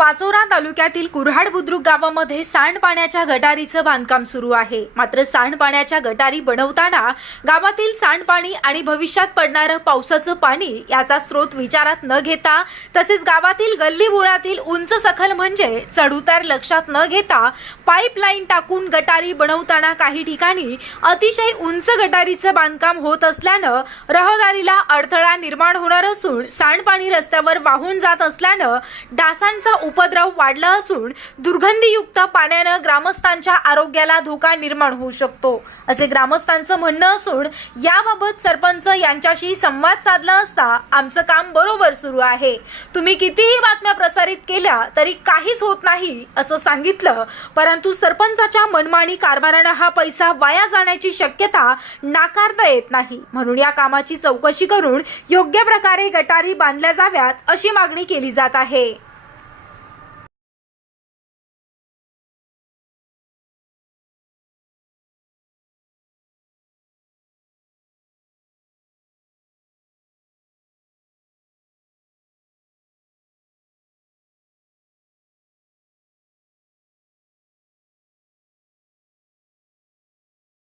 पाचोरा तालुक्यातील कुऱ्हाड बुद्रुक गावामध्ये सांडपाण्याच्या गटारीचं बांधकाम सुरू आहे. मात्र सांडपाण्याच्या गटारी बनवताना गावातील सांडपाणी आणि भविष्यात पडणारं पावसाचं पाणी याचा स्रोत विचारात न घेता तसेच गावातील गल्लीबोळातील उंच सखल म्हणजे चढउतार लक्षात न घेता पाईपलाईन टाकून गटारी बनवताना काही ठिकाणी अतिशय उंच गटारीचं बांधकाम होत असल्यानं रहदारीला अडथळा निर्माण होणार असून सांडपाणी रस्त्यावर वाहून जात असल्यानं डासांचा उपद्रव वाढला असून दुर्गंधीयुक्त पाण्यानं ग्रामस्थांच्या आरोग्याला धोका निर्माण होऊ शकतो. असे ग्रामस्थांचं म्हणणं असून याबाबत सरपंच यांच्याशी संवाद साधला असता आमचं काम बरोबर सुरू आहे. तुम्ही कितीही बातम्या प्रसारित केल्या तरी काहीच होत नाही असं सांगितलं परंतु सरपंचाच्या मनमानी कारभारानं हा पैसा वाया जाण्याची शक्यता नाकारता येत नाही. म्हणून या कामाची चौकशी करून योग्य प्रकारे गटारी बांधल्या जाव्यात अशी मागणी केली जात आहे.